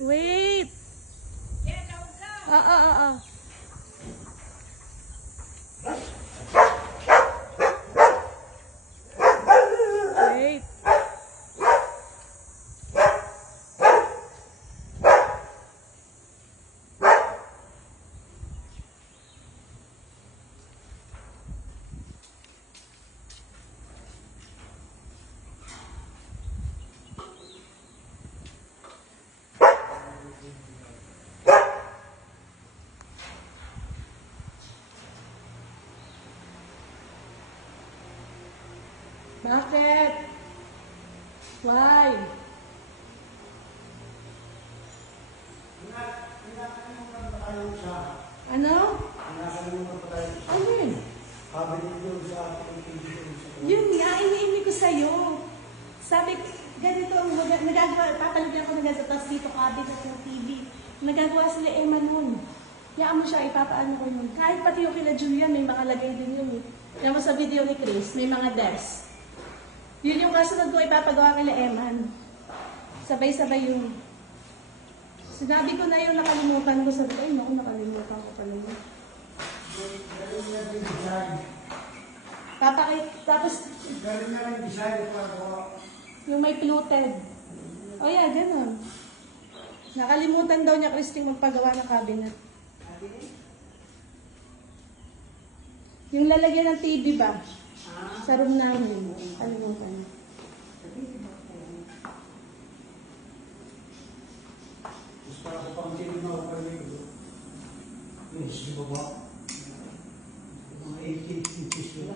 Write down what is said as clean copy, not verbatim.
Wait. Oo. Wait. Bakit? Why? Ano? Ano yun? Yun nga, iniimig ko sa'yo. Sabi, ganito, nagagawa, papalagyan ko na ganito, tapos dito cabinet ng TV. Nagagawa sila Emma nun. Yaan mo siya, ipapaano ko yun. Kahit pati yung kila Julian, may mga lagay din yun. Kaya mo sa video ni Chris, may mga desk. Yun yung kasunod ko ipapagawa kila Eman. Sabay-sabay yung... Sinabi ko na yung nakalimutan ko. Sabi ko, ay naku, nakalimutan ko pala yun. Tapos... Yung may fluted. O yeah, ganun. Nakalimutan daw niya Christine magpagawa ng cabinet. Yung lalagyan ng TV ba? Sa room namin. Kalimutan. Gusto ako pang tininaw pa rin. Yes, di ba ba? Mga 18 pieces yun.